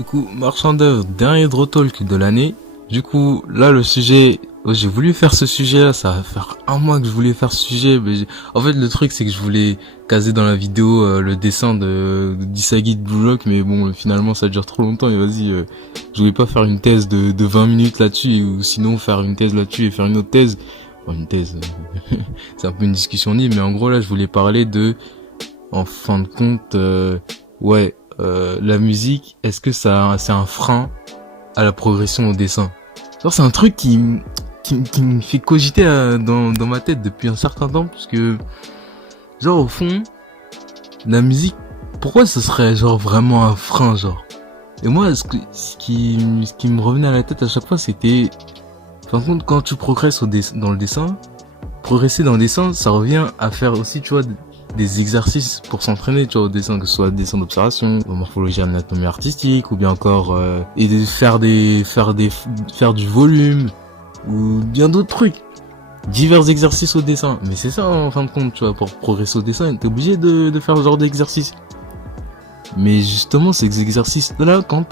Du coup, marchand d'œuvre, dernier Draw Talk de l'année. Du coup, là, le sujet, j'ai voulu faire ce sujet-là, ça va faire un mois que je voulais faire ce sujet, mais en fait, le truc, c'est que je voulais caser dans la vidéo le dessin d'Isagi de Blue Lock, mais bon, finalement, ça dure trop longtemps, et vas-y, je voulais pas faire une thèse de 20 minutes là-dessus, ou sinon faire une thèse là-dessus et faire une autre thèse. Bon, une thèse, c'est un peu une discussion libre, mais en gros, là, je voulais parler en fin de compte, la musique, est-ce que c'est un frein à la progression au dessin? Genre, c'est un truc qui me fait cogiter dans ma tête depuis un certain temps, parce que, genre, au fond, la musique, pourquoi ce serait, genre, vraiment un frein, genre? Et moi, ce qui me revenait à la tête à chaque fois, c'était, en fin de compte, quand tu progresses dans le dessin, progresser dans le dessin, ça revient à faire aussi, tu vois, des exercices pour s'entraîner, tu vois, au dessin, que ce soit dessin d'observation, en morphologie, anatomie artistique, ou bien encore et de faire du volume, ou bien d'autres trucs, divers exercices au dessin. Mais c'est ça en fin de compte, tu vois, pour progresser au dessin, t'es obligé de faire ce genre d'exercice. Mais justement, ces exercices-là, quand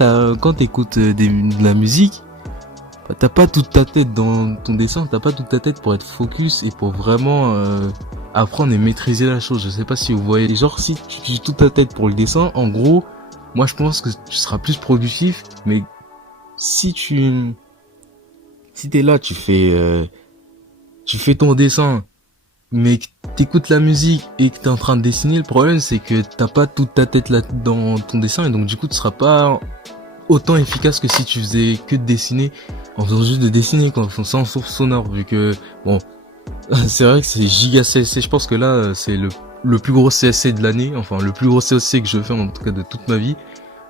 t'écoutes de la musique, bah, t'as pas toute ta tête dans ton dessin, t'as pas toute ta tête pour être focus et pour vraiment apprendre et maîtriser la chose. Je sais pas si vous voyez, genre si tu utilises toute ta tête pour le dessin, en gros, moi je pense que tu seras plus productif, mais si t'es là, tu fais ton dessin, mais que t'écoutes la musique et que t'es en train de dessiner, le problème c'est que t'as pas toute ta tête là dans ton dessin, et donc du coup tu seras pas autant efficace que si tu faisais que de dessiner, en faisant juste de dessiner, quoi, sans source sonore, vu que, bon, c'est vrai que c'est giga CSC, je pense que là, c'est le plus gros CSC de l'année, enfin, le plus gros CSC que je fais, en tout cas, de toute ma vie,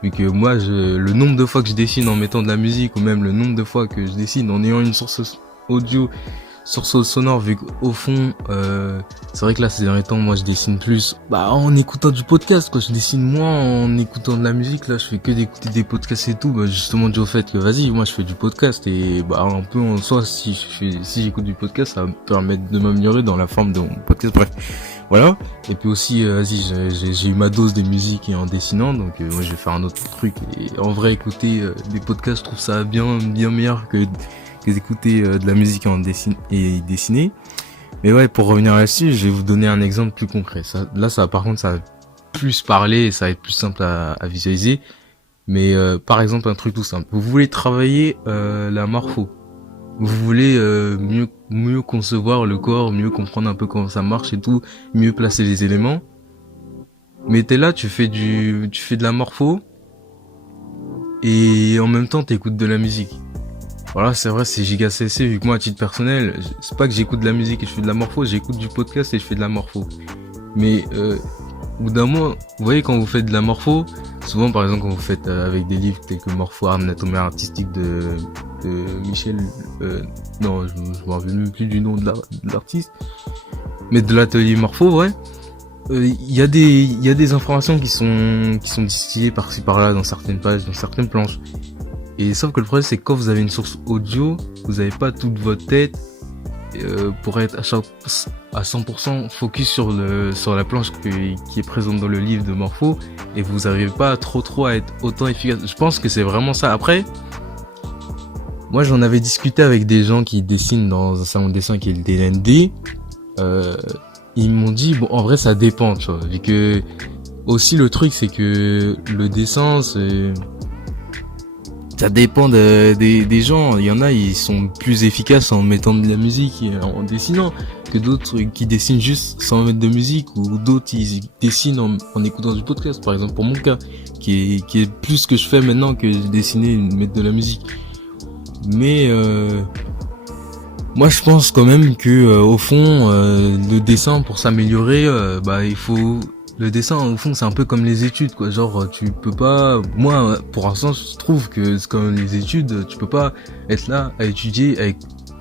vu que moi, le nombre de fois que je dessine en mettant de la musique, ou même le nombre de fois que je dessine en ayant une source audio, source sonore, vu qu'au fond, c'est vrai que là, ces derniers temps, moi, je dessine plus, en écoutant du podcast, quoi. Je dessine moins en écoutant de la musique. Là, je fais que d'écouter des podcasts et tout, justement, dû au fait que, vas-y, moi, je fais du podcast, et, un peu en soi, si j'écoute du podcast, ça va me permettre de m'améliorer dans la forme de mon podcast. Bref. Voilà. Et puis aussi, vas-y, j'ai eu ma dose de musique et en dessinant, donc, moi, je vais faire un autre truc. Et en vrai, écouter des podcasts, je trouve ça bien meilleur que d'écouter de la musique et dessiner. Mais ouais, pour revenir là-dessus, je vais vous donner un exemple plus concret. Par contre, ça va plus parler et ça va être plus simple à visualiser. Mais par exemple, un truc tout simple. Vous voulez travailler la morpho. Vous voulez mieux concevoir le corps, mieux comprendre un peu comment ça marche et tout, mieux placer les éléments. Mais t'es là, tu fais de la morpho et en même temps t'écoutes de la musique. Voilà, c'est vrai, c'est giga CSC, vu que moi, à titre personnel, c'est pas que j'écoute de la musique et je fais de la morpho, j'écoute du podcast et je fais de la morpho. Mais, au bout d'un moment, vous voyez, quand vous faites de la morpho, souvent, par exemple, quand vous faites avec des livres tels que Morpho, Anatomie artistique de Michel, non, je me rappelle même plus du nom de l'artiste, mais de l'atelier morpho, ouais. Il y a des informations qui sont distillées par-ci par-là dans certaines pages, dans certaines planches. Et sauf que le problème, c'est que quand vous avez une source audio, vous n'avez pas toute votre tête pour être à 100% focus sur la planche qui est présente dans le livre de Morpho, et vous n'arrivez pas trop à être autant efficace. Je pense que c'est vraiment ça. Après, moi j'en avais discuté avec des gens qui dessinent dans un salon de dessin qui est le DND. Ils m'ont dit, bon, en vrai ça dépend, tu vois, vu que aussi le truc c'est que le dessin, ça dépend des gens. Il y en a, ils sont plus efficaces en mettant de la musique et en dessinant, que d'autres qui dessinent juste sans mettre de musique, ou d'autres ils dessinent en écoutant du podcast, par exemple pour mon cas, qui est plus ce que je fais maintenant que dessiner et mettre de la musique. Mais moi je pense quand même que au fond le dessin, pour s'améliorer, il faut... Le dessin, au fond, c'est un peu comme les études, quoi. Genre, tu peux pas... Moi, pour l'instant, je trouve que c'est comme les études, tu peux pas être là à étudier,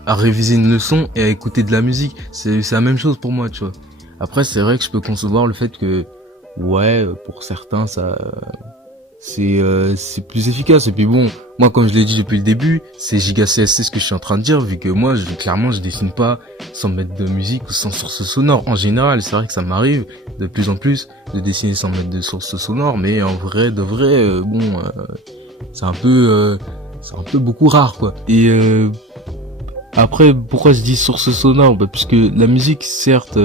à réviser une leçon et à écouter de la musique. C'est la même chose pour moi, tu vois. Après, c'est vrai que je peux concevoir le fait que, ouais, pour certains, c'est plus efficace. Et puis bon, moi, comme je l'ai dit depuis le début, c'est giga CSC ce que je suis en train de dire, vu que moi, clairement, je dessine pas sans mettre de musique ou sans source sonore. En général, c'est vrai que ça m'arrive de plus en plus de dessiner sans mettre de source sonore, mais en vrai, de vrai, c'est un peu beaucoup rare, quoi. Et après, pourquoi je dis source sonore? Bah, puisque la musique, certes,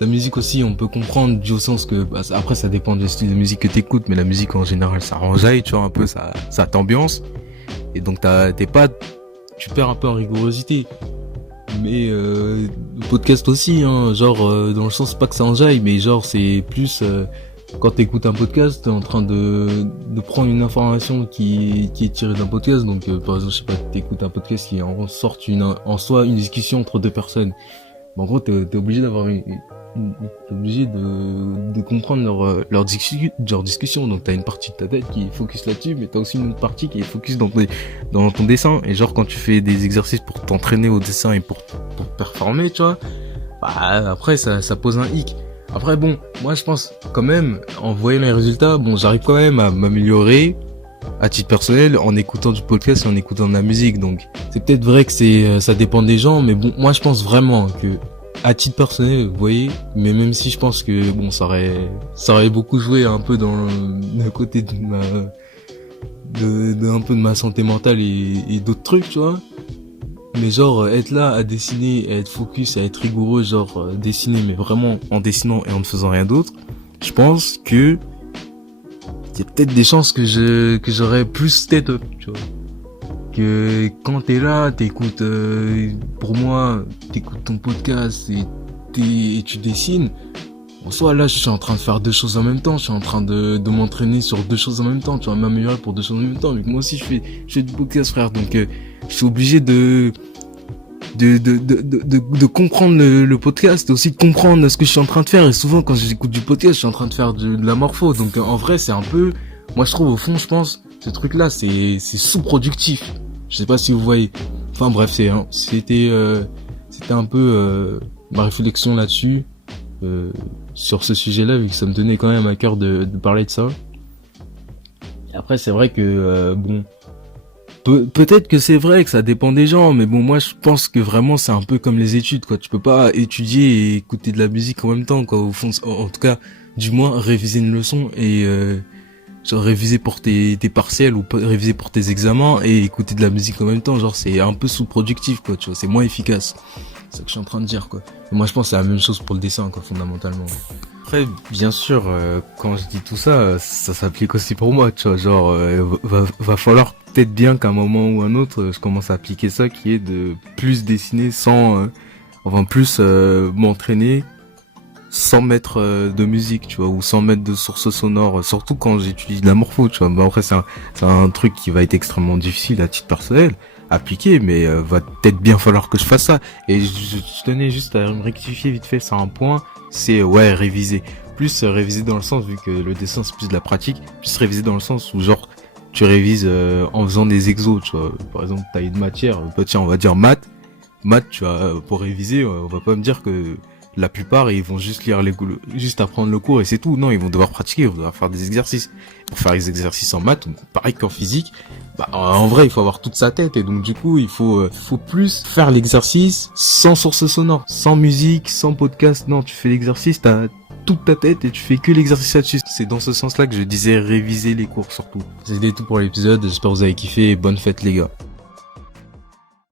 la musique aussi, on peut comprendre du sens que, bah, après, ça dépend du style de musique que t'écoutes, mais la musique en général, ça enjaille, tu vois, un peu, ça t'ambiance. Et donc, tu perds un peu en rigorosité. Mais le podcast aussi, hein, genre, dans le sens, pas que ça enjaille, mais genre, c'est plus, quand t'écoutes un podcast, t'es en train de prendre une information qui est tirée d'un podcast. Donc, par exemple, je sais pas, t'écoutes un podcast qui en sorte en soi une discussion entre deux personnes. Mais en gros, t'es obligé d'avoir t'es obligé de comprendre leur discussion. Donc, t'as une partie de ta tête qui est focus là-dessus, mais t'as aussi une autre partie qui est focus dans ton dessin. Et genre, quand tu fais des exercices pour t'entraîner au dessin et pour performer, tu vois, bah, après, ça pose un hic. Après, bon, moi, je pense, quand même, en voyant les résultats, bon, j'arrive quand même à m'améliorer, à titre personnel, en écoutant du podcast et en écoutant de la musique. Donc, c'est peut-être vrai que ça dépend des gens, mais bon, moi, je pense vraiment que, à titre personnel, vous voyez, mais même si je pense que, bon, ça aurait beaucoup joué un peu dans le côté de un peu de ma santé mentale et d'autres trucs, tu vois. Mais genre, être là à dessiner, à être focus, à être rigoureux, genre, dessiner, mais vraiment en dessinant et en ne faisant rien d'autre, je pense que il y a peut-être des chances que j'aurais plus step up, tu vois. Que quand t'es là, t'écoutes, pour moi, t'écoutes ton podcast et tu dessines. En soi, là, je suis en train de faire deux choses en même temps. Je suis en train de m'entraîner sur deux choses en même temps. Tu vas m'améliorer pour deux choses en même temps. Vu que moi aussi, je fais du podcast, frère. Donc, je suis obligé de comprendre le podcast et aussi de comprendre ce que je suis en train de faire. Et souvent, quand j'écoute du podcast, je suis en train de faire de la morpho. Donc, en vrai, c'est un peu, moi, je trouve, au fond, je pense, ce truc-là, c'est sous-productif. Je sais pas si vous voyez. Enfin, bref, c'était un peu, ma réflexion là-dessus, sur ce sujet-là, vu que ça me tenait quand même à cœur de parler de ça. Et après, c'est vrai que, bon, peut-être que c'est vrai que ça dépend des gens, mais bon, moi je pense que vraiment c'est un peu comme les études, quoi. Tu peux pas étudier et écouter de la musique en même temps, quoi. Au fond, en tout cas, du moins réviser une leçon et genre réviser pour tes partiels ou réviser pour tes examens et écouter de la musique en même temps, genre c'est un peu sous-productif, quoi. Tu vois, c'est moins efficace. C'est ce que je suis en train de dire, quoi. Et moi je pense que c'est la même chose pour le dessin, quoi, fondamentalement. Après, bien sûr, quand je dis tout ça, ça s'applique aussi pour moi, tu vois, genre, va falloir peut-être bien qu'à un moment ou un autre, je commence à appliquer ça, qui est de plus dessiner plus m'entraîner sans mettre de musique, tu vois, ou sans mettre de source sonore, surtout quand j'utilise de la morpho, tu vois. Bah, après, c'est un truc qui va être extrêmement difficile à titre personnel, à appliquer, mais va peut-être bien falloir que je fasse ça. Et je tenais juste à me rectifier vite fait sur un point, c'est, ouais, réviser. Plus réviser dans le sens, vu que le dessin c'est plus de la pratique, plus réviser dans le sens où genre, tu révises en faisant des exos, tu vois. Par exemple, t'as une matière, bah, tiens, on va dire maths, tu vois, pour réviser, on va pas me dire que la plupart, ils vont juste juste apprendre le cours et c'est tout. Non, ils vont devoir pratiquer, ils vont devoir faire des exercices. Pour faire les exercices en maths, pareil qu'en physique, bah, en vrai, il faut avoir toute sa tête et donc du coup, il faut plus faire l'exercice sans source sonore, sans musique, sans podcast. Non, tu fais l'exercice, t'as toute ta tête et tu fais que l'exercice là-dessus. C'est dans ce sens-là que je disais réviser les cours surtout. C'était tout pour l'épisode, j'espère que vous avez kiffé et bonne fête les gars.